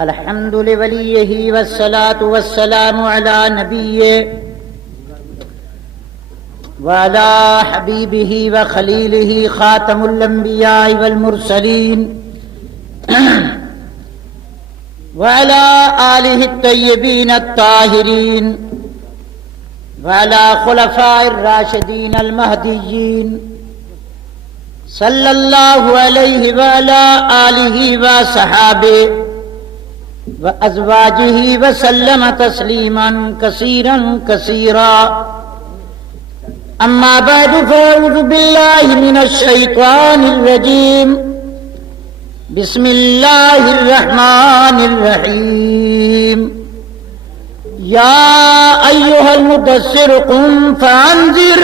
الحمد لوليه والصلاة والسلام على نبيه وعلى حبيبه وخليله خاتم الأنبياء والمرسلين وعلى آله الطيبين الطاهرين وعلى خلفاء الراشدين المهديين صلى الله عليه وعلى آله وصحابه وأزواجه وسلم تسليما كثيرا كثيرا. أما بعد فأعوذ بالله من الشيطان الرجيم. بسم الله الرحمن الرحيم. يا أيها المدثر قم فأنذر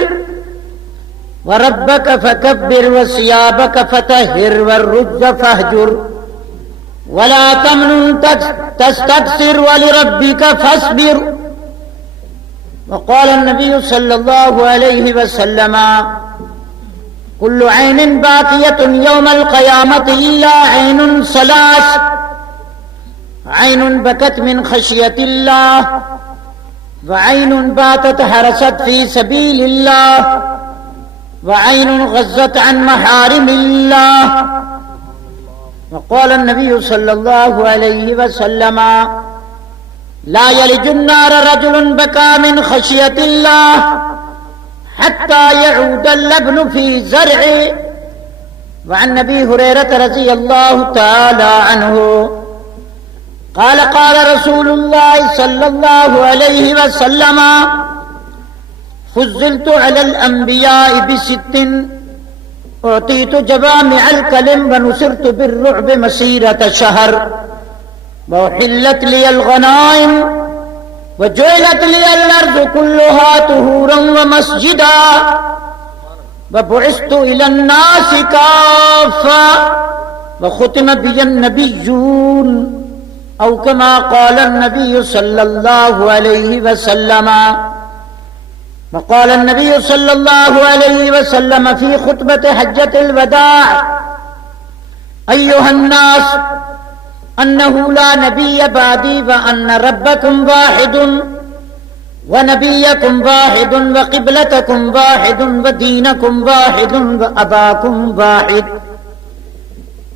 وربك فكبر وثيابك فطهر والرجز فاهجر ولا تمنن تستكثر ولربك فاصبر. وقال النبي صلى الله عليه وسلم كل عين باقية يوم القيامة إلا عين ثلاث: عين بكت من خشية الله، وعين باتت حرست في سبيل الله، وعين غزت عن محارم الله. وقال النبي صلى الله عليه وسلم لا يلج النار رجل بكى من خشية الله حتى يعود اللبن في زرعه. وعن أبي هريرة رضي الله تعالى عنه قال قال رسول الله صلى الله عليه وسلم فضلت على الأنبياء بست: أعطيت جوامع الكلم ونصرت بالرعب مسيرة شهر، وأحلت لي الغنائم، وجعلت لي الأرض كلها طهورا ومسجدا، وبعثت إلى الناس كافة، وختم بي النبيون، أو كما قال النبي صلى الله عليه وسلم. وقال النبي صلى الله عليه وسلم في خطبة حجة الوداع: أيها الناس، أنه لا نبي بعدي، وأن ربكم واحد، ونبيكم واحد، وقبلتكم واحد، ودينكم واحد، وأباكم واحد.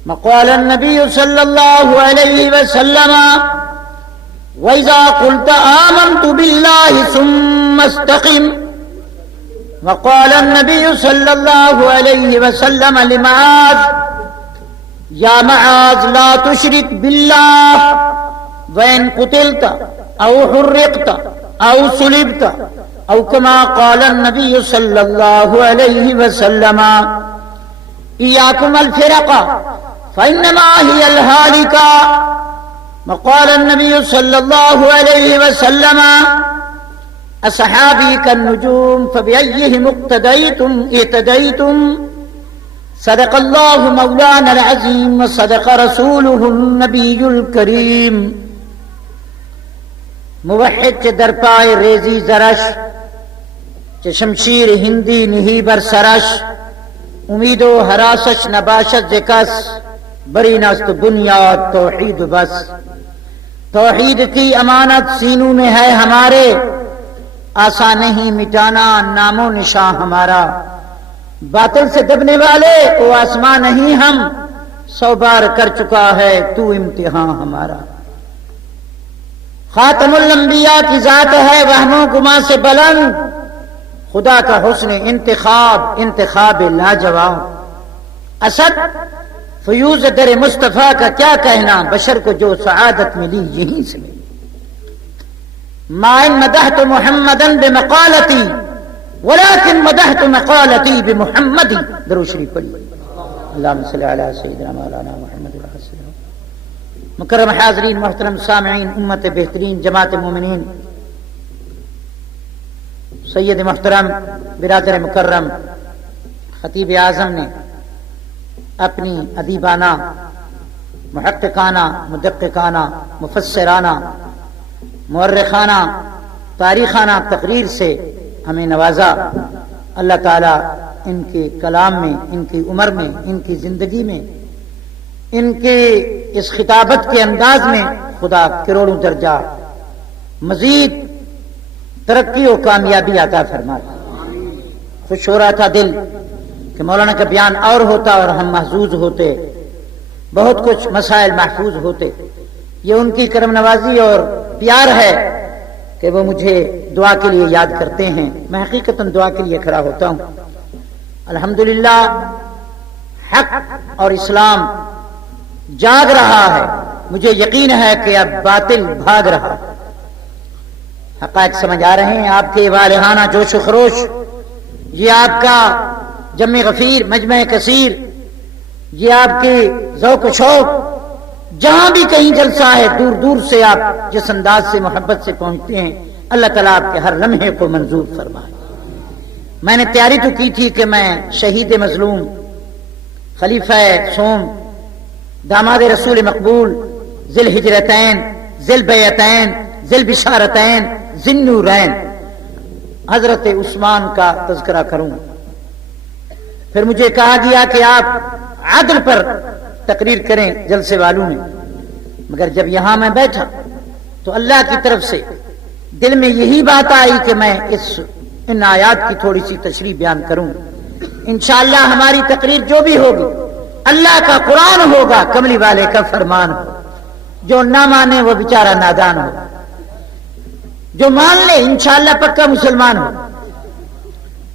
وقال النبي صلى الله عليه وسلم: وإذا قلت آمنت بالله ثم استقم. وقال النبي صلى الله عليه وسلم لمعاذ: يا معاذ لا تشرك بالله، وإن قتلت أو حرقت أو صلبت، أو كما قال النبي صلى الله عليه وسلم. إياكم الفرقة فإنما هي الهالكة. وقال النبي صلى الله عليه وسلم: أصحابي كالنجوم فبأيهم اقتديتم اهتديتم. صدق الله مولانا العظيم وصدق رسوله النبي الكريم. موحد چه در پای ریزی زرش، چه شمشیر ہندی نہیں بر سرش، امید و حراسش نباشد زکس، بری نست بنیاد توحید بس. توحید کی امانت سینوں میں ہے ہمارے، آسان نہیں مٹانا نام و نشان ہمارا. باطل سے دبنے والے وہ آسمان نہیں، ہم 100 بار کر چکا ہے تو امتحان ہمارا. خاتم الانبیاء کی ذات ہے وہم و گما سے بلند، خدا کا حسن انتخاب لاجواب. اسد فیوز در مصطفیٰ کا کیا کہنا، بشر کو جو سعادت ملی یہیں سے ملی. ما ان مدحت محمدا بمقالتی ولكن مدحت مقالتی بمحمد. درود شریف پڑھیے. اللهم صل علی سیدنا مولانا محمد وعلى آله. مکرم حاضرین، محترم سامعین، امت بہترین جماعت مومنین، سید محترم برادر مکرم خطیب اعظم نے اپنی ادیبانہ، محققانہ، مدققانہ، مفسرانہ، مورخانہ، تاریخانہ تقریر سے ہمیں نوازا. اللہ تعالی ان کے کلام میں، ان کی عمر میں، ان کی زندگی میں، ان کے اس خطابت کے انداز میں خدا کروڑوں درجہ مزید ترقی و کامیابی عطا فرمائے۔ خوش ہو رہا تھا دل کہ مولانا کا بیان اور ہوتا اور ہم محظوظ ہوتے، بہت کچھ مسائل محفوظ ہوتے۔ یہ ان کی کرم نوازی اور پیار ہے کہ وہ مجھے دعا کے لیے یاد کرتے ہیں۔ میں حقیقتاً دعا کے لیے کھڑا ہوتا ہوں۔ الحمدللہ حق اور اسلام جاگ رہا ہے، مجھے یقین ہے کہ اب باطل بھاگ رہا۔ حقائق سمجھ آ رہے ہیں، آپ کے والہانہ جوش و خروش، یہ آپ کا جمع غفیر، مجمع کثیر، یہ آپ کے ذوق و شوق، جہاں بھی کہیں جلسہ ہے دور دور سے آپ جس انداز سے محبت سے پہنچتے ہیں، اللہ تعالیٰ آپ کے ہر لمحے کو منظور فرمائے۔ میں نے تیاری تو کی تھی کہ میں شہید مظلوم، خلیفہ سوم، داماد رسول مقبول، ذی الہجرتین، ذی البیعتین، ذی البشارتین، ذی النورین حضرت عثمان کا تذکرہ کروں۔ پھر مجھے کہا گیا کہ آپ عدل پر تقریر کریں جلسے والوں میں، مگر جب یہاں میں بیٹھا تو اللہ کی طرف سے دل میں یہی بات آئی کہ میں ان آیات کی تھوڑی سی تشریح بیان کروں۔ انشاءاللہ ہماری تقریر جو بھی ہوگی اللہ کا قرآن ہوگا، کملی والے کا فرمان ہو۔ جو نہ مانے وہ بیچارہ نادان ہو، جو مان لے انشاءاللہ پکا مسلمان ہو۔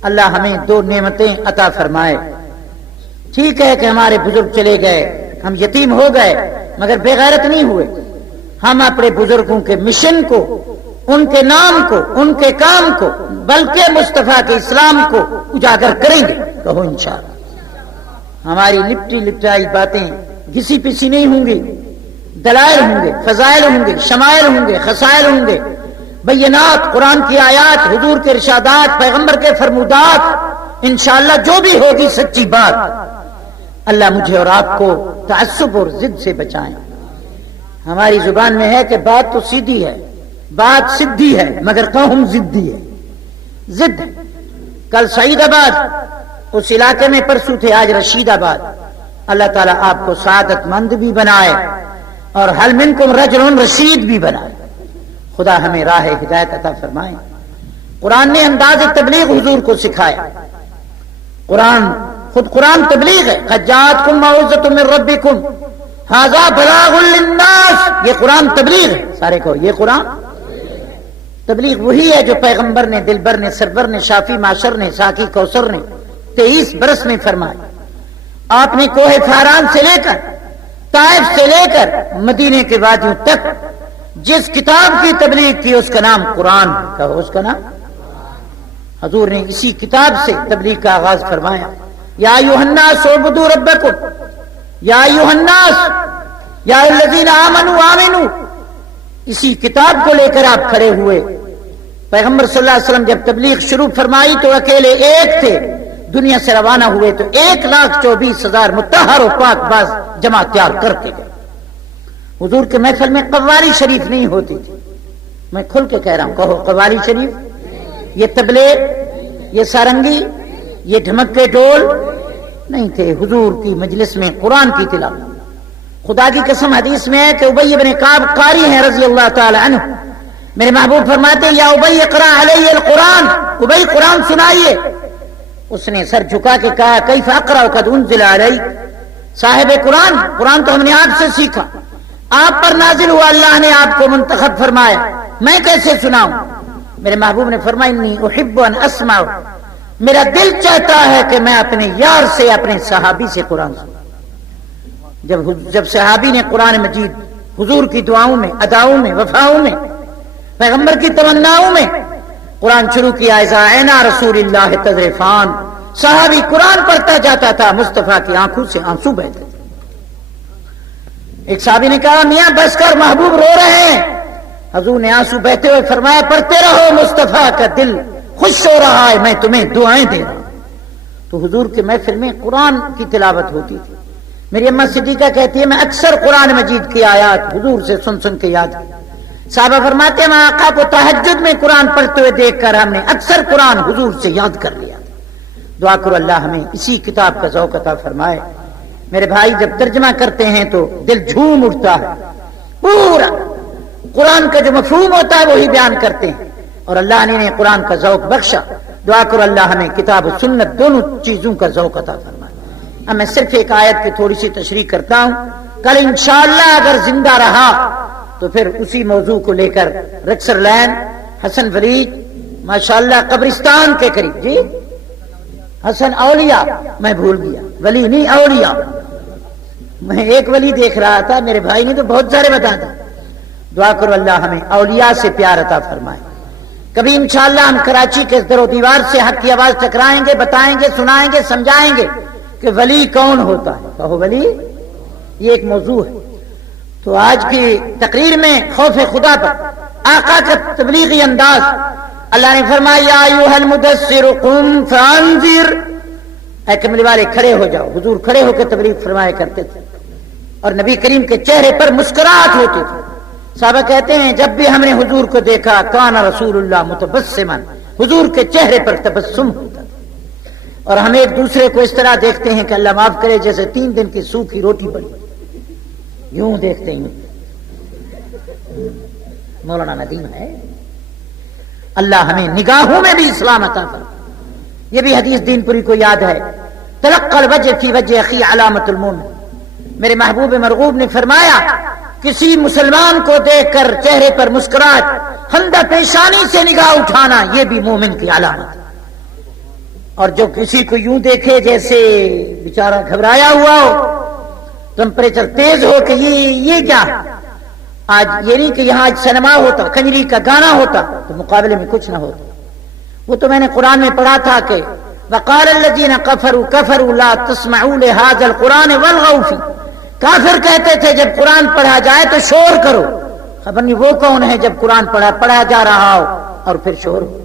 اللہ ہمیں دو نعمتیں عطا فرمائے۔ ٹھیک ہے کہ ہمارے بزرگ چلے گئے، ہم یتیم ہو گئے، مگر بے غیرت نہیں ہوئے۔ ہم اپنے بزرگوں کے مشن کو، ان کے نام کو، ان کے کام کو، بلکہ مصطفیٰ کے اسلام کو اجاگر کریں گے، کہو انشاءاللہ۔ ہماری لپٹی لپٹائی باتیں گھسی پسی نہیں ہوں گی، دلائل ہوں گے، فضائل ہوں گے، شمائل ہوں گے، خصائل ہوں گے، بینات، قرآن کی آیات، حضور کے ارشادات، پیغمبر کے فرمودات، انشاءاللہ جو بھی ہوگی سچی بات۔ اللہ مجھے اور آپ کو تعصب اور ضد سے بچائیں۔ ہماری زبان میں ہے کہ بات تو سیدھی ہے، بات سدھی ہے، مگر قوم ضدی ہے، ضد۔ کل سعید آباد اس علاقے میں پرسوں تھے، آج رشید آباد۔ اللہ تعالیٰ آپ کو سعادت مند بھی بنائے اور حل منکم رجل رشید بھی بنائے۔ خدا ہمیں راہ ہدایت عطا فرمائے۔ قرآن نے انداز تبلیغ حضور کو سکھایا۔ قرآن تبلیغ ہے۔ قد جاءتکم موعظۃ من ربکم ھذا بلاغ للناس، یہ قرآن تبلیغ ہے۔ سارے کو یہ قرآن تبلیغ وہی ہے جو پیغمبر نے، دلبر نے، سرور نے، شافی معاشر نے، ساقی کوثر نے 23 برس میں فرمایا۔ آپ نے کوہ فاران سے لے کر طائف سے لے کر مدینے کے وادیوں تک جس کتاب کی تبلیغ کی اس کا نام قرآن ہے۔ اس کا نام حضور نے اسی کتاب سے تبلیغ کا آغاز فرمایا۔ یا ایھا الناس اعبدوا ربکم، یا ایھا الناس، یا الذین آمنوا آمنوا، اسی کتاب کو لے کر آپ کھڑے ہوئے۔ پیغمبر صلی اللہ علیہ وسلم جب تبلیغ شروع فرمائی تو اکیلے ایک تھے، دنیا سے روانہ ہوئے تو 1,24,000 مطہر و پاک باز جمع تیار کر کے گئے۔ حضور کے محفل میں قوالی شریف نہیں ہوتی تھی، میں کھل کے کہہ رہا ہوں، کہو قوالی شریف، یہ تبلیغ، یہ سارنگی، یہ ڈھمک کے ڈول نہیں تھے۔ حضور کی مجلس میں قرآن کی تلاوت۔ خدا کی قسم حدیث میں ہے کہ ابی بن کعب قاری ہیں رضی اللہ تعالی عنہ، میرے محبوب فرماتے ہیں یا ابی اقرا علیہ القرآن، ابی قرآن سنائیے۔ اس نے سر جھکا کے کہا کیف اقرا وقد انزل علیک، صاحب قرآن، قرآن تو ہم نے آپ سے سیکھا، آپ پر نازل ہوا، اللہ نے آپ کو منتخب فرمایا، میں کیسے سناؤں؟ میرے محبوب نے فرمایا انی احب ان اسمع، میرا دل چاہتا ہے کہ میں اپنے یار سے، اپنے صحابی سے قرآن سنوں۔ جب صحابی نے قرآن مجید حضور کی دعاؤں میں، اداؤں میں، وفاؤں میں، پیغمبر کی تمناؤں میں قرآن شروع کیا، اذا عینا رسول اللہ تذرفان، صحابی قرآن پڑھتا جاتا تھا، مصطفیٰ کی آنکھوں سے آنسو بہتے تھے۔ ایک صحابی نے کہا میاں بس کر، محبوب رو رہے ہیں۔ حضور نے آنسو بہتے ہوئے فرمایا پڑھتے رہو، مصطفیٰ کا دل خوش ہو رہا ہے، میں تمہیں دعائیں دے رہا ہوں۔ تو حضور کے محفل میں قرآن کی تلاوت ہوتی تھی۔ میری اماں صدیقہ کہتی ہے میں اکثر قرآن مجید کی آیات حضور سے سن کے یاد کی۔ صحابہ فرماتے ہیں میں آقا کو تہجد میں قرآن پڑھتے ہوئے دیکھ کر ہم نے اکثر قرآن حضور سے یاد کر لیا۔ دعا کرو اللہ ہمیں اسی کتاب کا ذوق عطا فرمائے۔ میرے بھائی جب ترجمہ کرتے ہیں تو دل جھوم اٹھتا ہے، پورا قرآن کا جو مفہوم ہوتا ہے وہی بیان کرتے ہیں، اور اللہ نے انہیں قرآن کا ذوق بخشا۔ دعا کرو اللہ ہمیں کتاب و سنت دونوں چیزوں کا ذوق عطا فرمائے۔ اب میں صرف ایک آیت کی تھوڑی سی تشریح کرتا ہوں، کل انشاءاللہ اگر زندہ رہا تو پھر اسی موضوع کو لے کر رکسر لین حسن فرید ماشاءاللہ قبرستان کے قریب، جی حسن اولیاء، میں بھول گیا، ولی نہیں اولیاء، میں ایک ولی دیکھ رہا تھا، میرے بھائی نے تو بہت سارے بتا دیا۔ دعا کرو اللہ ہمیں اولیاء سے پیار عطا فرمائے۔ کبھی انشاءاللہ ہم کراچی کے در و دیوار سے حق کی آواز ٹکرائیں گے، بتائیں گے، سنائیں گے، سمجھائیں گے کہ ولی کون ہوتا ہے۔ کہو ولی، یہ ایک موضوع ہے۔ تو آج کی تقریر میں خوف خدا پر آقا کا تبلیغی انداز، اللہ نے فرمایا یا ایھا المدثر قم فانذر، اے کملی والے کھڑے ہو جاؤ۔ حضور کھڑے ہو کے تبلیغ فرمایا کرتے تھے، اور نبی کریم کے چہرے پر مسکراہٹ ہوتی تھی۔ صحابہ کہتے ہیں جب بھی ہم نے حضور کو دیکھا کان رسول اللہ متبسما، حضور کے چہرے پر تبسم ہوتا تھا، اور ہم ایک دوسرے کو اس طرح دیکھتے ہیں کہ اللہ معاف کرے جیسے 3 دن کی سوکھی روٹی پڑی، یوں دیکھتے ہیں۔ مولانا ندیم ہے، اللہ ہمیں نگاہوں میں بھی اسلام عطا فرمائے۔ یہ بھی حدیث دین پوری کو یاد ہے، تلقى الوجه في وجه اخي علامة المؤمن۔ میرے محبوب مرغوب نے فرمایا کسی مسلمان کو دیکھ کر چہرے پر مسکراہٹ، خندہ پیشانی سے نگاہ اٹھانا، یہ بھی مومن کی علامت ہے۔ اور جو کسی کو یوں دیکھے جیسے بیچارہ گھبرایا ہوا ہو، ٹمپریچر تیز ہو کہ یہ کیا، آج یہ نہیں کہ یہاں سینما ہوتا، کنجری کا گانا ہوتا تو مقابلے میں کچھ نہ ہوتا۔ وہ تو میں نے قرآن میں پڑھا تھا کہ وقال الذين كفروا لا تسمعوا لهذا القرآن والغوا فيه، کافر کہتے تھے جب قرآن پڑھا جائے تو شور کرو۔ خبر نہیں وہ کون ہے جب قرآن پڑھا جا رہا ہو اور پھر شور ہو۔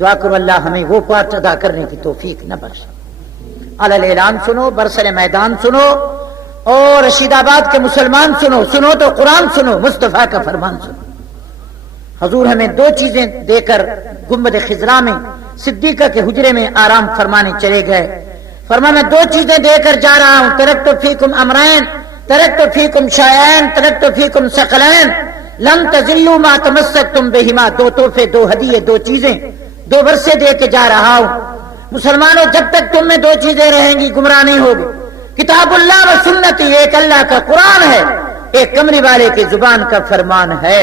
دعا کرو اللہ ہمیں وہ پارٹ ادا کرنے کی توفیق نہ بخشے۔ علل اعلان سنو، برسر میدان سنو، اور رشید آباد کے مسلمان سنو تو قرآن سنو، مصطفیٰ کا فرمان سنو۔ حضور ہمیں 2 چیزیں دے کر گنبد خضرا میں صدیقہ کے حجرے میں آرام فرمانے چلے گئے۔ فرمایا میں 2 چیزیں دے کر جا رہا ہوں، ترکت فیکم امرین، ترکت فیکم شیئین، ترکت فیکم ثقلین لن تضلوا ما تمسکتم بہما۔ 2 تحفے، 2 ہدیے، 2 چیزیں، 2 ورثے دے کے جا رہا ہوں۔ مسلمانوں جب تک تم میں 2 چیزیں رہیں گی گمراہ نہیں ہوگی، کتاب اللہ و سنتی، ایک اللہ کا قرآن ہے، ایک کمری والے کی زبان کا فرمان ہے،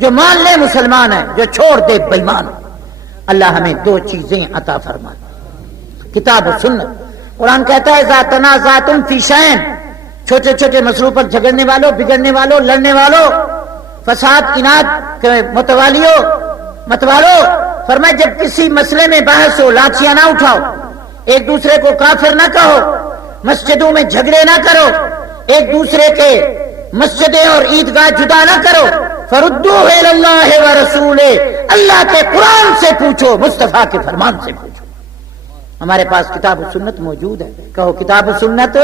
جو مان لے مسلمان ہے، جو چھوڑ دے بے ایمان۔ اللہ ہمیں 2 چیزیں عطا فرمائے، کتاب و سنت۔ قرآن کہتا ہے اذا تنازعتم فی شیء، چھوٹے چھوٹے مسئلوں پر جھگڑنے والوں، بگڑنے والوں، لڑنے والوں، فساد اناد کے متوالو، فرمائے جب کسی مسئلے میں بحث ہو لاٹھیاں نہ اٹھاؤ، ایک دوسرے کو کافر نہ کہو، مسجدوں میں جھگڑے نہ کرو، ایک دوسرے کے مسجدیں اور عیدگاہ جدا نہ کرو، فردوہ الی اللہ ورسولہ، اللہ کے قرآن سے پوچھو، مصطفیٰ کے فرمان سے پوچھو۔ ہمارے پاس کتاب و سنت موجود ہے، کہو کتاب و سنت۔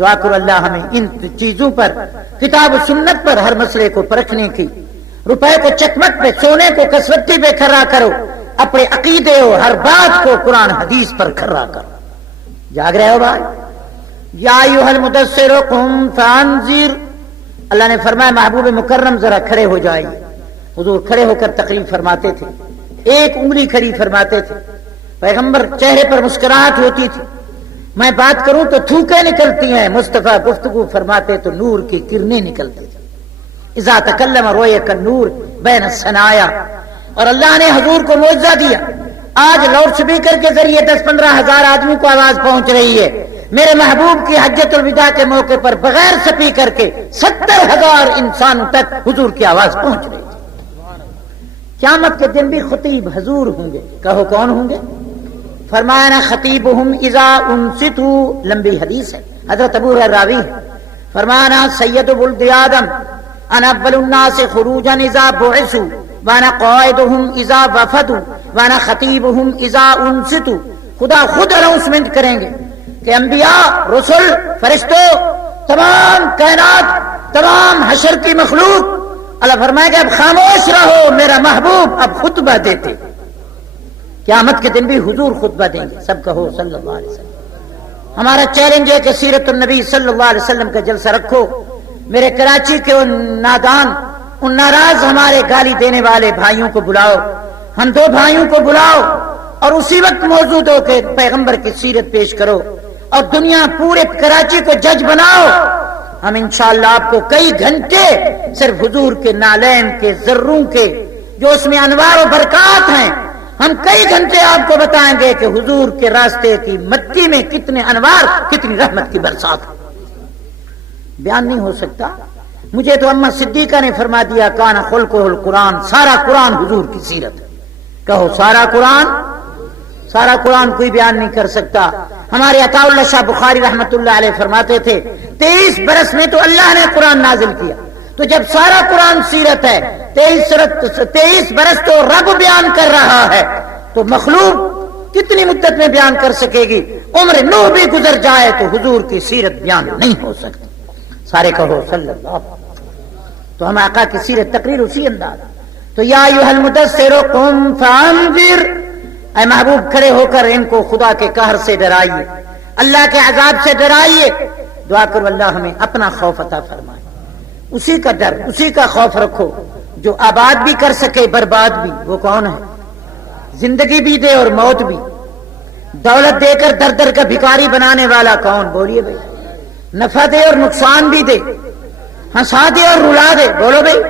دعا کرو اللہ ہمیں ان چیزوں پر، کتاب و سنت پر ہر مسئلے کو پرکھنے کی، روپے کو چکمٹ پہ، سونے کو کسوٹی پہ کھرا کرو، اپنے عقیدے ہو ہر بات کو قرآن حدیث پر کھرا کرو۔ جاگ رہے ہو بھائی؟ یا ایھا المدثر قم فانذر، اللہ نے فرمایا محبوب مکرم ذرا کھڑے ہو جائیے۔ حضور کھڑے ہو کر تقریر فرماتے تھے، 1 انگلی کھڑی فرماتے تھے، پیغمبر چہرے پر مسکراہٹ ہوتی تھی، میں بات کروں تو تھوکیں نکلتی ہیں، مصطفیٰ گفتگو فرماتے تو نور کی کرنیں نکلتی تھی۔ اذا تکلم روئے النور بین الثنایا، اور اللہ نے حضور کو معجزہ دیا۔ آج لاؤڈ سپیکر کے ذریعے 10-15 ہزار آدمی کو آواز پہنچ رہی ہے، میرے محبوب کی حجۃ الوداع کے موقع پر بغیر سپیکر کے 70,000 انسانوں تک حضور کی آواز پہنچ رہی تھی۔ قیامت کے دن بھی خطیب حضور ہوں گے، کہو کون ہوں گے؟ فرمایا نا خطیبہم اذا انصتوا، لمبی حدیث ہے، حضرت ابو ہریرہ راوی ہے، فرمایا نا سید ولد آدم انا اول الناس خروجا اذا بعثوا وانا قائدہم اذا وفدوا وانا خطیبہم اذا انصتوا۔ خدا خود اناؤنسمنٹ کریں گے کہ انبیاء، رسل، فرشتوں، تمام کائنات، تمام حشر کی مخلوق، اللہ فرمائے گا اب خاموش رہو، میرا محبوب اب خطبہ دیتے۔ قیامت کے دن بھی حضور خطبہ دیں گے. سب کہو صلی اللہ علیہ وسلم. ہمارا چیلنج ہے کہ سیرت النبی صلی اللہ علیہ وسلم کا جلسہ رکھو. میرے کراچی کے ان نادان، ان ناراض ہمارے گالی دینے والے بھائیوں کو بلاؤ، ہم دو بھائیوں کو بلاؤ اور اسی وقت موجود ہو کے پیغمبر کی سیرت پیش کرو اور دنیا پورے کراچی کو جج بناؤ. ہم انشاءاللہ آپ کو کئی گھنٹے صرف حضور کے نالین کے ذروں کے جو اس میں انوار و برکات ہیں، ہم کئی گھنٹے آپ کو بتائیں گے کہ حضور کے راستے کی مٹی میں کتنے انوار، کتنی رحمت کی برسات. بیان نہیں ہو سکتا. مجھے تو اما صدیقہ نے فرما دیا کان خلقہ القرآن، سارا قرآن حضور کی سیرت ہے. کہو سارا قرآن. سارا قرآن کوئی بیان نہیں کر سکتا. ہمارے عطا اللہ شاہ بخاری رحمت اللہ علیہ فرماتے تھے 23 برس میں تو اللہ نے قرآن نازل کیا. تو جب سارا قرآن سیرت ہے، 23 برس تو رب بیان کر رہا ہے، تو مخلوق کتنی مدت میں بیان کر سکے گی؟ عمر نوح بھی گزر جائے تو حضور کی سیرت بیان نہیں ہو سکتی. سارے کہو صلی اللہ علیہ وسلم. تو ہم آقا کی سیرت تقریر اسی انداز. تو یا ایھا المدثر قم فانذر، اے محبوب کھڑے ہو کر ان کو خدا کے قہر سے ڈرائیے، اللہ کے عذاب سے ڈرائیے. دعا کرو اللہ ہمیں اپنا خوف عطا فرمائے. اسی کا ڈر، اسی کا خوف رکھو جو آباد بھی کر سکے برباد بھی. وہ کون ہے؟ زندگی بھی دے اور موت بھی. دولت دے کر در در کا بھکاری بنانے والا کون؟ بولیے بھائی. نفع دے اور نقصان بھی دے، ہنسا دے اور رلا دے. بولو بھائی.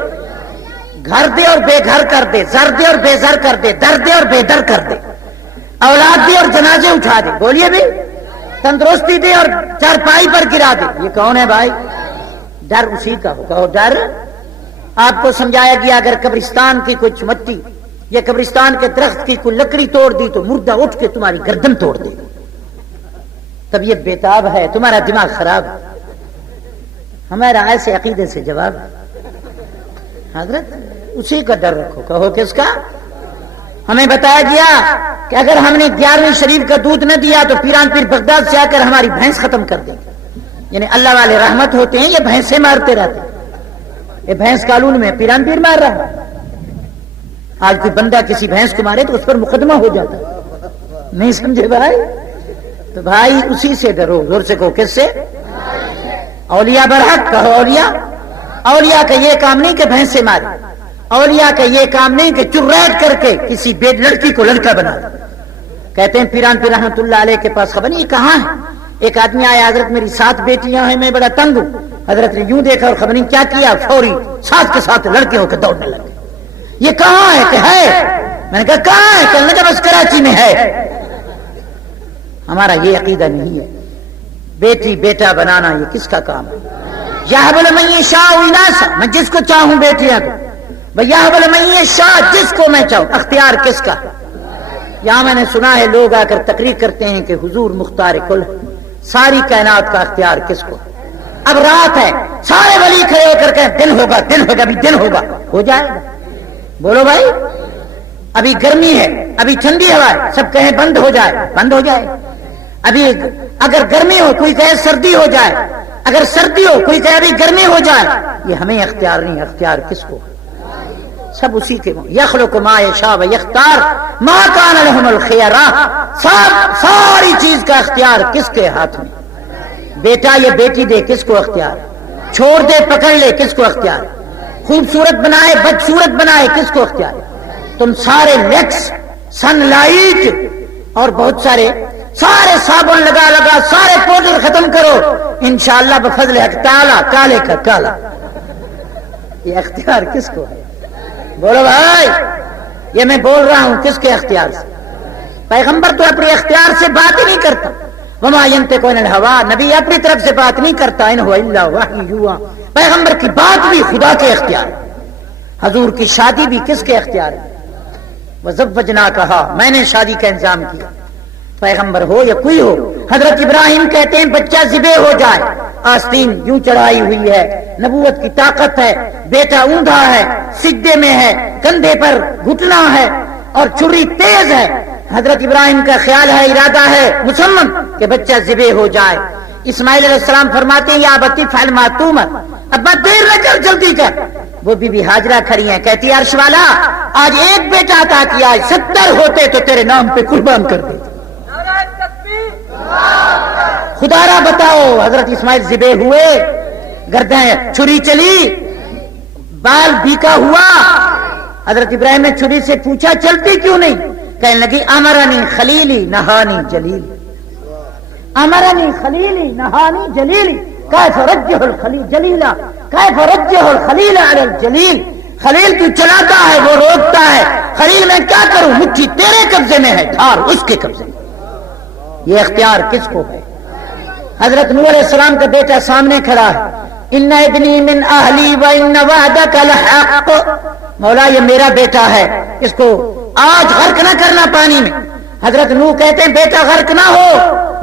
گھر دے اور بے گھر کر دے، زر دے اور بے زر کر دے، در دے اور بے در کر دے، اولاد دے اور جنازے اٹھا دے. بولیے بھائی. تندرستی دے اور چارپائی پر گرا دے. یہ کون ہے بھائی؟ ڈر اسی کا ہو. کہو ڈر. آپ کو سمجھایا گیا اگر قبرستان کی کوئی مٹی یا قبرستان کے درخت کی کوئی لکڑی توڑ دی تو مردہ اٹھ کے تمہاری گردن توڑ دے. طبیعت بیتاب ہے، تمہارا دماغ خراب ہے. ہمارا ایسے عقیدے سے جواب ہے حضرت اسی کا ڈر رکھو. کہو کس کا؟ ہمیں بتایا گیا کہ اگر ہم نے 11ویں شریف کا دودھ نہ دیا تو پیران پیر بغداد سے آ کر ہماری بھینس ختم کر دیں گے. یعنی اللہ والے رحمت ہوتے ہیں، یہ بھینسیں مارتے رہتے ہیں. یہ بھینس قانون میں پیران پیر مار رہا ہے. آج کوئی بندہ کسی بھینس کو مارے تو اس پر مقدمہ ہو جاتا ہے. نہیں سمجھے بھائی؟ تو بھائی اسی سے ڈرو. زور سے کہو کس سے؟ اولیاء برحق. کہو اولیاء. اولیاء کا یہ کام نہیں کہ بھینس سے مارے. اولیاء کا یہ کام نہیں کہ چریٹ کر کے کسی بے لڑکی کو لڑکا بنا دے. کہتے ہیں پیران پیر رحمت اللہ علیہ کے پاس خبر نہیں یہ کہاں ہے. ایک آدمی آیا، حضرت میری 7 بیٹیاں ہیں، میں بڑا تنگ ہوں. حضرت نے یوں دیکھا اور خبر نہیں کیا کیا، فوری 7 کے ساتھ لڑکے ہو کے دوڑنے لگے. یہ کہاں ہے؟ کہ ہے. میں نے کہا کہاں ہے؟ کہنے لگا بس کراچی میں ہے. ہمارا یہ عقیدہ نہیں ہے. بیٹی بیٹا بنانا یہ کس کا کام ہے؟ یہب لمن یشاء اناثا، میں جس کو چاہوں بیٹیاں دوں. یہب لمن یشاء، جس کو میں چاہوں. اختیار کس کا؟ یہاں میں نے سنا ہے لوگ آ کر تقریر کرتے ہیں کہ حضور مختار کل ہے. ساری کائنات کا اختیار کس کو؟ اب رات ہے، سارے ولی کھڑے ہو کر کہیں دن ہوگا، دن ہوگا، ابھی دن ہوگا. ہو جائے گا؟ بولو بھائی. ابھی گرمی ہے، ابھی ٹھنڈی ہوا ہے، سب کہیں بند ہو جائے، بند ہو جائے. ابھی اگر گرمی ہو کوئی کہے سردی ہو جائے، اگر سردی ہو کوئی کہے ابھی گرمی ہو جائے. یہ ہمیں اختیار نہیں. اختیار کس کو؟ سب اسی کے. یخلق ما یشاء و یختار ما کان لهم الخیرہ. ساری چیز کا اختیار کس کے ہاتھ میں؟ بیٹا یا بیٹی دے کس کو اختیار؟ چھوڑ دے پکڑ لے کس کو اختیار؟ خوبصورت بنائے بدصورت بنائے کس کو اختیار؟ تم سارے لیکس، سن لائٹ اور بہت سارے صابن لگا لگا سارے پاؤڈر ختم کرو، انشاءاللہ بفضل حق تعالی کالے کا کالا. یہ اختیار کس کو ہے؟ بولو بھائی. یہ میں بول رہا ہوں کس کے اختیار سے؟ پیغمبر تو اپنے اختیار سے بات ہی نہیں کرتا. وما ينطق عن الهوى، نبی اپنی طرف سے بات نہیں کرتا. ان هو الا وحی یوحی، پیغمبر کی بات بھی خدا کے اختیار ہے. حضور کی شادی بھی کس کے اختیار ہے؟ وزوجناکہا، میں نے شادی کا انتظام کیا. پیغمبر ہو یا کوئی ہو. حضرت ابراہیم کہتے ہیں بچہ ذبح ہو جائے، آستین یوں چڑھائی ہوئی ہے، نبوت کی طاقت ہے، بیٹا اوندھا ہے، سجدے میں ہے، کندھے پر گھٹنا ہے اور چھری تیز ہے. حضرت ابراہیم کا خیال ہے، ارادہ ہے مسلم کہ بچہ ذبح ہو جائے. اسماعیل علیہ السلام فرماتے ہیں یا ابتی فعل ما تؤمر، ابا دیر نہ کر، جلدی کر. وہ بی بی ہاجرہ کھڑی ہیں، کہتی ہے عرش والا آج ایک بیٹا عطا کیا، 70 ہوتے تو تیرے نام پہ قربان کر دیتے۔ خدا را بتاؤ، حضرت اسماعیل ذبح ہوئے، گردن چھری چلی، بال بیکا ہوا، حضرت ابراہیم نے چھری سے پوچھا چلتی کیوں نہیں؟ کہنے لگی امرنی خلیلی نہانی جلیلی، امرنی خلیلی نہانی جلیلی، کیف رجح الخلیل جلیلا، کیف رجح الخلیل علی الجلیل، خلیل تو چلاتا ہے وہ روکتا ہے، خلیل میں کیا کروں، مٹھی تیرے قبضے میں ہے، دھار اس کے قبضے میں۔ یہ اختیار کس کو ہے؟ حضرت نوح علیہ السلام کا بیٹا سامنے کھڑا ہے، ان ابنی من اہلی وان وعدک لحق، مولا یہ میرا بیٹا ہے، اس کو آج غرق نہ کرنا پانی میں۔ حضرت نوح کہتے ہیں بیٹا غرق نہ ہو،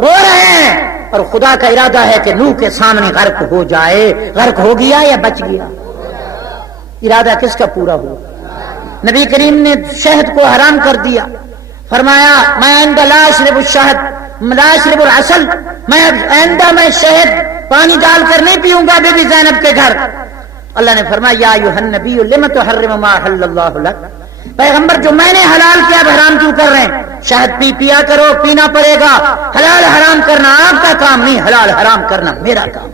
رو رہے ہیں، اور خدا کا ارادہ ہے کہ نوح کے سامنے غرق ہو جائے۔ غرق ہو گیا یا بچ گیا؟ ارادہ کس کا پورا ہوا؟ نبی کریم نے شہد کو حرام کر دیا، فرمایا میں آئندہ لا اشرب الشہد لا اشرب العسل، میں آئندہ میں شہد پانی ڈال کر نہیں پیوں گا بی بی زینب کے گھر۔ اللہ نے فرمایا یا ایھا النبی لم تحرم ما احل اللہ لک، پیغمبر جو میں نے حلال کیا اب حرام کیوں کر رہے ہیں؟ شہد پیا کرو، پینا پڑے گا، حلال حرام کرنا آپ کا کام نہیں، حلال حرام کرنا میرا کام۔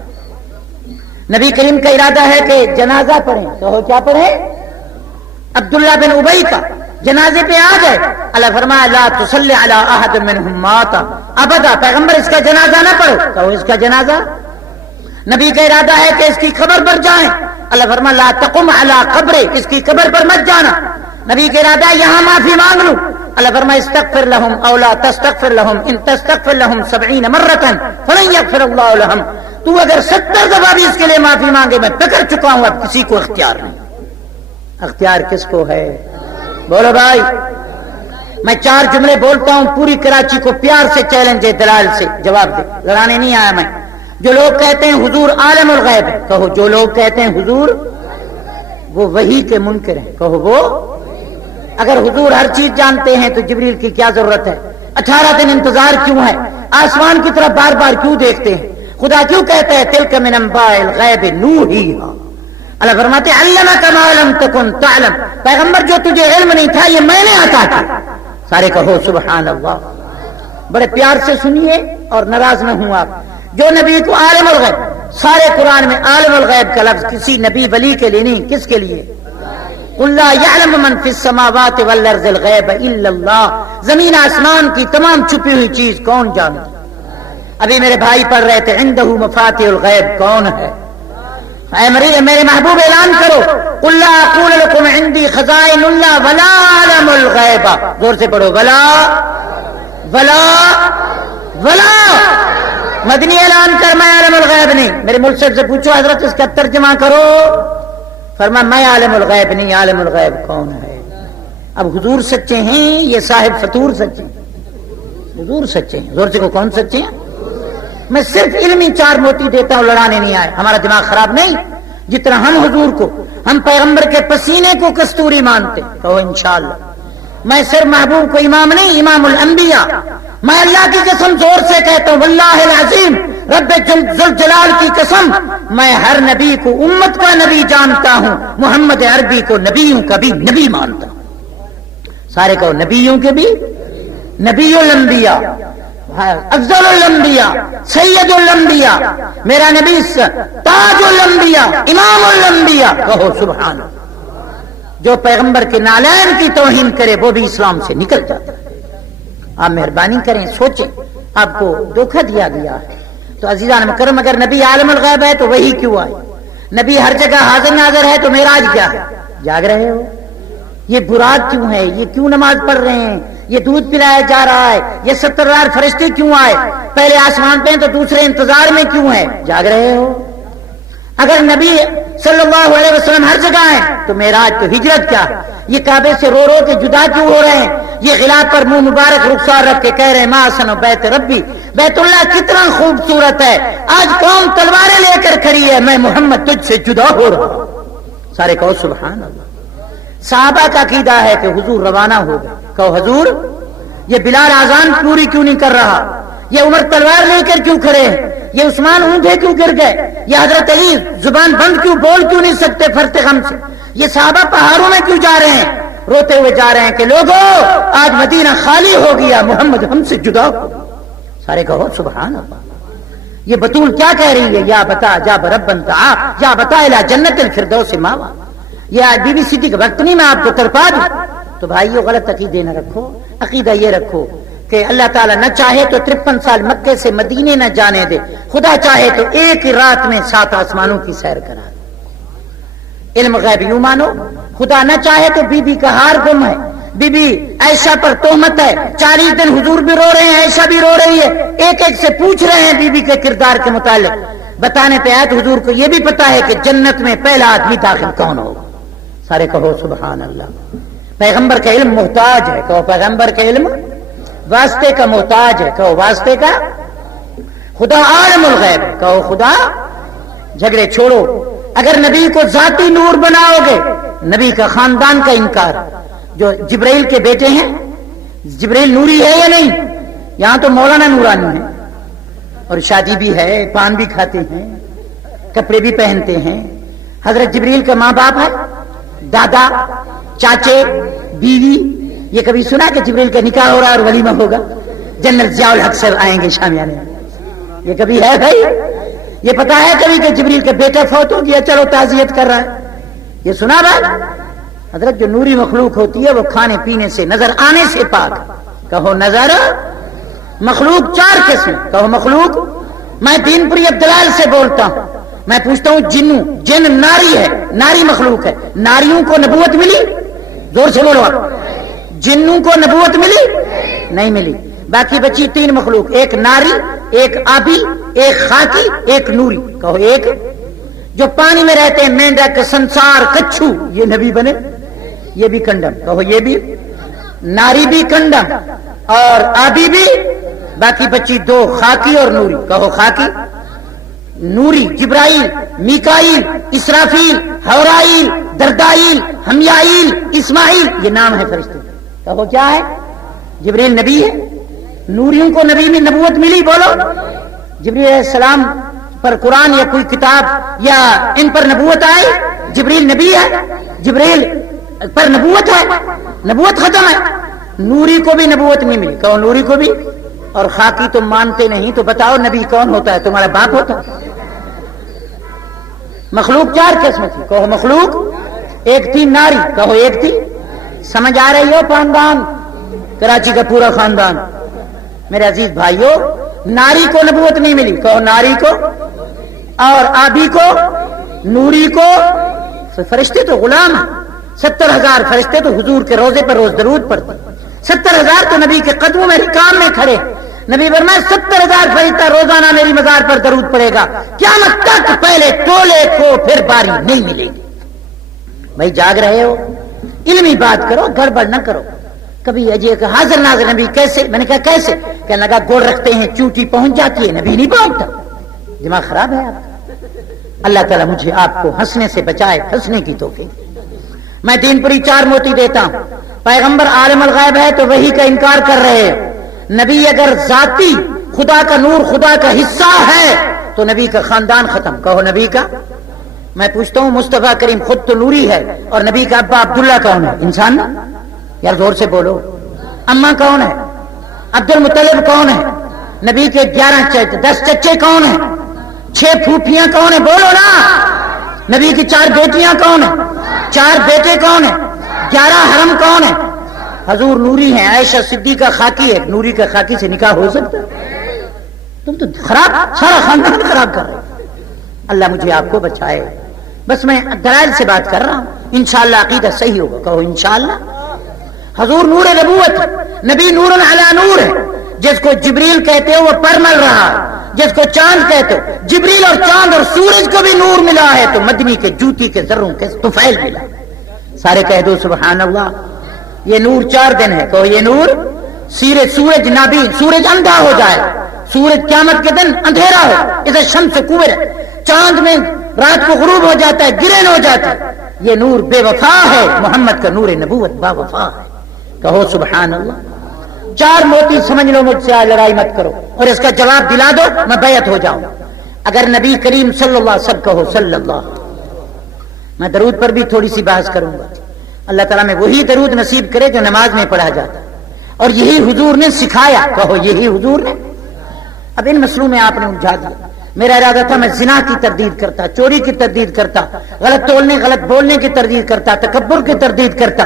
نبی کریم کا ارادہ ہے کہ جنازہ پڑھیں، تو کیا پڑھیں؟ عبداللہ بن ابی کا جنازے پہ آ گئے، اللہ فرمایا لا تصلی علی احد منهم مات ابدا، پیغمبر اس کا جنازہ نہ پڑھو، کہو اس کا جنازہ۔ نبی کا ارادہ ہے کہ اس کی قبر پر جائیں، اللہ فرمایا لا تقم علی قبر، اس کی قبر پر مت جانا۔ نبی کا ارادہ ہے یہاں معافی مانگ لوں، اللہ فرمایا استغفر لهم او لا تستغفر لهم ان تستغفر لهم 70 مرة فلن يغفر الله لهم، تو اگر 70 دفعہ بھی اس کے لیے معافی مانگے میں پکڑ چکا ہوں، اب کسی کو اختیار نہیں۔ اختیار کس کو ہے؟ بولو بھائی، میں 4 جملے بولتا ہوں، پوری کراچی کو پیار سے چیلنج ہے، دلائل سے جواب دے، لڑانے نہیں آیا میں۔ جو لوگ کہتے ہیں حضور عالم الغیب ہے، کہو جو لوگ کہتے ہیں حضور وہ وحی کے منکر ہیں، کہو وہ، اگر حضور ہر چیز جانتے ہیں تو جبریل کی کیا ضرورت ہے؟ 18 دن انتظار کیوں ہے؟ آسمان کی طرف بار بار کیوں دیکھتے ہیں؟ خدا کیوں کہتا ہے تلک من انباء الغیب نوحیھا؟ اللہ فرماتے علمک ما لم تکن تعلم، پیغمبر جو تجھے علم نہیں تھا یہ میں نے عطا کیا۔ سارے کہو سبحان اللہ، بڑے پیار سے سنیے اور ناراض نہ ہوں آپ۔ جو نبی کو عالم الغیب، سارے قرآن میں عالم الغیب کا لفظ کسی نبی ولی کے لیے نہیں، کس کے لیے؟ قل لا يعلم من في السماوات والارض الغیب الا اللہ، زمین آسمان کی تمام چھپی ہوئی چیز کون جانتا؟ ابھی میرے بھائی پڑھ رہے تھے عنده مفاتيح الغیب، کون ہے؟ اے میرے محبوب اعلان کرو قل لا اقول لكم عندي خزائن اللہ ولا اعلم الغیب، زور سے پڑھو ولا مدنی اعلان کر میں عالم الغیب نہیں۔ میرے ملک سے پوچھو حضرت اس کا ترجمہ کرو، فرما میں عالم الغیب نہیں، عالم الغیب کون ہے؟ اب حضور سچے ہیں، یہ صاحب فطور سچے ہیں، حضور سچے ہیں، زور سے کو کون سچے ہیں؟ میں صرف علمی 4 موتی دیتا ہوں، لڑانے نہیں آئے، ہمارا دماغ خراب نہیں، جتنا ہم حضور کو، ہم پیغمبر کے پسینے کو کستوری مانتے، کہو انشاءاللہ۔ میں صرف محبوب کو امام نہیں، امام الانبیاء، میں اللہ کی قسم زور سے کہتا ہوں واللہ العظیم، رب ذوالجلال کی قسم، میں ہر نبی کو امت کا نبی جانتا ہوں، محمد عربی کو نبیوں کا بھی نبی مانتا ہوں۔ سارے کہو نبیوں کے بھی، نبی الانبیاء، افضل الانبیاء، سید الانبیاء، میرا نبی تاج الانبیاء، امام الانبیاء، کہو سبحان اللہ۔ جو پیغمبر کے نالین کی توہین کرے وہ بھی اسلام سے نکل جاتا ہے۔ آپ مہربانی کریں، سوچیں، آپ کو دھوکہ دیا گیا ہے تو عزیزان مکرم، اگر نبی عالم الغیب ہے تو وہی کیوں آئے؟ نبی ہر جگہ حاضر ناظر ہے تو معراج کیا ہے؟ جاگ رہے ہو؟ یہ برات کیوں ہے؟ یہ کیوں نماز پڑھ رہے ہیں؟ یہ دودھ پلایا جا رہا ہے؟ یہ 70,000 فرشتے کیوں آئے؟ پہلے آسمان پہ تو دوسرے انتظار میں کیوں ہے؟ جاگ رہے ہو؟ اگر نبی صلی اللہ علیہ وسلم ہر جگہ ہیں تو معراج تو ہجرت کیا ہے؟ یہ کعبے سے رو رو کے جدا کیوں ہو رہے ہیں؟ یہ غلاف پر منہ مبارک رخسار رکھ کے کہہ رہے ہیں ما احسن بیت ربی، بیت اللہ کتنا خوبصورت ہے، آج قوم تلواریں لے کر کھڑی ہے، میں محمد تجھ سے جدا ہو رہا ہوں۔ سارے کہو سبحان اللہ۔ صحابہ کا عقیدہ ہے کہ حضور روانہ ہو گئے، کہو حضور۔ یہ بلال اذان پوری کیوں نہیں کر رہا؟ یہ عمر تلوار لے کر کیوں کھڑے ہیں؟ یہ عثمان اونٹے کیوں گر گئے؟ یہ حضرت علی زبان بند کیوں، بول کیوں نہیں سکتے فرتے غم سے؟ یہ صحابہ پہاڑوں میں کیوں جا رہے ہیں؟ روتے ہوئے جا رہے ہیں کہ لوگوں آج مدینہ خالی ہو گیا، محمد ہم سے جدا ہو۔ سارے کہو سبحان اللہ۔ یہ بطول کیا کہہ رہی ہے؟ یا بتا جا بربن تا یا بتا الى جنت الفردوس ماوا۔ یہ بی بی صدیق کا وقت نہیں میں آپ کو ترپا دوں۔ تو بھائیو غلط عقیدے نہ رکھو، عقیدہ یہ رکھو کہ اللہ تعالیٰ نہ چاہے تو 53 سال مکے سے مدینے نہ جانے دے، خدا چاہے تو ایک ہی رات میں 7 آسمانوں کی سیر کرا دے۔ علم غیب یوں مانو، خدا نہ چاہے تو بی بی کا ہار گم ہے، بی بی عائشہ پر تہمت ہے، 40 دن حضور بھی رو رہے ہیں، عائشہ بھی رو رہی ہے، ایک ایک سے پوچھ رہے ہیں بی بی کے کردار کے متعلق، بتانے پہ آئے تو حضور کو یہ بھی پتا ہے کہ جنت میں پہلا آدمی داخل کون ہوگا۔ سارے کہو سبحان اللہ۔ پیغمبر کا علم محتاج ہے، کہو پیغمبر کا علم واسطے کا محتاج ہے، کہو واسطے کا۔ خدا عالم الغیب ہے، کہو خدا۔ جھگڑے چھوڑو، اگر نبی کو ذاتی نور بناؤ گے، نبی کا خاندان کا انکار، جو جبرائیل کے بیٹے ہیں، جبرائیل نوری ہے یا نہیں؟ یہاں تو مولانا نورانی ہے، اور شادی بھی ہے، پان بھی کھاتے ہیں، کپڑے بھی پہنتے ہیں۔ حضرت جبرائیل کا ماں باپ ہے، دادا، چاچے، بیوی۔ یہ کبھی سنا کہ جبرائیل کا نکاح ہو رہا ہے اور ولیمہ ہوگا؟ جنرل ضیاء الحق صاحب آئیں گے شامیانے میں، یہ کبھی ہے بھائی؟ یہ پتا ہے کبھی کہ جبرائیل کا بیٹا فوت ہو گیا چلو تعزیت کر رہا ہے؟ یہ سنا بھائی؟ حضرت جو نوری مخلوق ہوتی ہے وہ کھانے پینے سے، نظر آنے سے پاک۔ کہو نظر مخلوق 4 قسم، کہو مخلوق۔ میں دین پوری عبداللہ سے بولتا ہوں، میں پوچھتا ہوں جنوں، جن ناری ہے، ناری مخلوق ہے، ناریوں کو نبوت ملی؟ زور سے بولو آپ۔ جنوں کو نبوت ملی؟ نہیں ملی۔ باقی بچی 3 مخلوق، ایک ناری، ایک آبی، ایک خاکی، ایک نوری۔ کہو ایک جو پانی میں رہتے ہیں، مینڈک، سنسار، کچھو، یہ نبی بنے؟ یہ بھی کنڈم، کہو یہ بھی۔ ناری بھی کنڈم اور آبی بھی، باقی بچی 2 خاکی اور نوری۔ کہو خاکی، نوری، جبرائیل، میکائیل، اسرافیل، حورائیل، دردائیل، ہمیائیل، اسماعیل، یہ نام ہے فرشتے۔ کہو کیا ہے؟ جبرائیل نبی ہے، نوریوں کو نبی میں نبوت ملی؟ بولو۔ جبرائیل علیہ السلام پر قرآن یا کوئی کتاب یا ان پر نبوت آئی؟ جبرائیل نبی ہے، جبرائیل پر نبوت ہے، نبوت ختم ہے۔ نوری کو بھی نبوت نہیں ملی، کہو نوری کو بھی۔ اور خاکی تم مانتے نہیں تو بتاؤ نبی کون ہوتا ہے؟ تمہارا باپ ہوتا ہے؟ مخلوق 4 قسم تھی، کہو مخلوق۔ ایک تھی ناری، کہو ایک تھی۔ سمجھ آ رہی ہو؟ خاندان کراچی کا پورا خاندان۔ میرے عزیز بھائیوں، ناری کو نبوت نہیں ملی، کہو ناری کو، اور آبی کو، نوری کو۔ فرشتے تو غلام ہیں، 70,000 فرشتے تو حضور کے روزے پر روز درود پڑھتے، 70,000 تو نبی کے قدموں میں رکام میں کھڑے۔ نبی فرمایا 70,000 فرشتہ روزانہ میری مزار پر درود پڑے گا، قیامت تک پہلے تولے کو پھر باری نہیں ملے گی۔ بھائی جاگ رہے ہو؟ علمی بات کرو، گڑبڑ نہ کرو۔ کبھی اجے کہ حاضر ناظر نبی کیسے؟ میں نے کہا کیسے؟ کہنے لگا گوڑ رکھتے ہیں چونٹی پہنچ جاتی ہے، نبی نہیں پہنچتا۔ دماغ خراب ہے آپ کا۔ اللہ تعالیٰ مجھے آپ کو ہنسنے سے بچائے، ہنسنے کی توفیق۔ میں دین پوری 4 موتی دیتا ہوں۔ پیغمبر عالم الغیب ہے تو وحی کا انکار کر رہے ہیں۔ نبی اگر ذاتی خدا کا نور، خدا کا حصہ ہے تو نبی کا خاندان ختم، کہو نبی کا۔ میں پوچھتا ہوں مصطفیٰ کریم خود تو نوری ہے، اور نبی کا ابا عبداللہ کون ہے؟ انسان نا؟ یار زور سے بولو۔ اماں کون ہے؟ عبد المطلب کون ہے؟ نبی کے 10 چچے کون ہیں؟ 6 پھوپھیاں کون ہیں؟ بولو نا۔ نبی کی 4 بیٹیاں کون ہیں؟ 4 بیٹے کون ہیں؟ 11 حرم کون ہیں؟ حضور نوری ہیں، عائشہ صدیقہ خاکی ہے، نوری کا خاکی سے نکاح ہو سکتا ہے؟ تم تو خراب، سارا خاندان خراب کر رہے۔ اللہ مجھے آپ کو بچائے۔ بس میں دلائل سے بات کر رہا ہوں، انشاءاللہ عقیدہ صحیح ہوگا، کہو انشاءاللہ۔ حضور نور نبوت، نبی نور علی نور ہے۔ جس کو جبریل کہتے ہو وہ پر مل رہا ہے، جس کو چاند کہتے ہو، جبریل اور چاند اور سورج کو بھی نور ملا ہے تو مدنی کے جوتی کے ذروں کے طفیل ملا۔ سارے کہہ دو سبحان اللہ۔ یہ نور 4 دن ہے، کہو یہ نور۔ سورج نابین، سورج اندھا ہو جائے، سورج قیامت کے دن اندھیرا ہو، اسے شمس کور ہے، چاند میں رات کو غروب ہو جاتا ہے، گرہن ہو جاتا ہے، یہ نور بے وفا ہے، محمد کا نور نبوت با وفا ہے، کہو سبحان اللہ۔ 4 موتی سمجھ لو، مجھ سے لڑائی مت کرو، اور اس کا جواب دلا دو میں بیعت ہو جاؤں۔ اگر نبی کریم صلی اللہ علیہ وسلم کہو صلی اللہ، میں درود پر بھی تھوڑی سی بحث کروں گا. اللہ تعالیٰ میں وہی درود نصیب کرے جو نماز میں پڑھا جاتا اور یہی حضور نے سکھایا. کہو یہی حضور نے. اب ان مسئلوں میں آپ نے الجھا دیا. میرا ارادہ تھا میں زنا کی تردید کرتا, چوری کی تردید کرتا, غلط تولنے غلط بولنے کی تردید کرتا, تکبر کی تردید کرتا,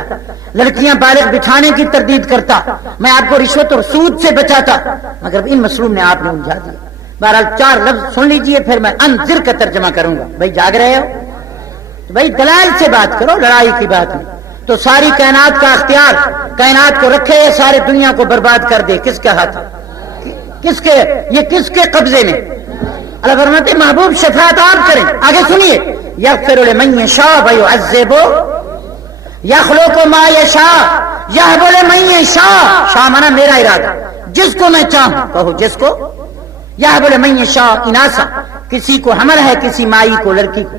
لڑکیاں بالغ بٹھانے کی تردید کرتا, میں آپ کو رشوت اور سود سے بچاتا, مگر ان مسئلوں میں آپ نے الجھا دیا. بہرحال 4 لفظ سن لیجئے, پھر میں انذر کا ترجمہ کروں گا. بھائی جاگ رہے ہو تو بھائی دلائل سے بات کرو, لڑائی کی بات نہیں. تو ساری کائنات کا اختیار کائنات کو رکھے, سارے دنیا کو برباد کر دے, کس کے ہاتھ؟ کس کے؟ یہ کس کے قبضے میں؟ اللہ فرماتے محبوب شفاعت آپ کریں. آگے سنیے, یغفر لمن یشاء ویعذب یخلق ما یشاء یہب لمن یشاء. شاء مانا میرا ارادہ, جس کو میں چاہوں. کہو جس کو. یہب لمن یشاء اناسا, کسی کو حمل ہے, کسی مائی کو, لڑکی کو.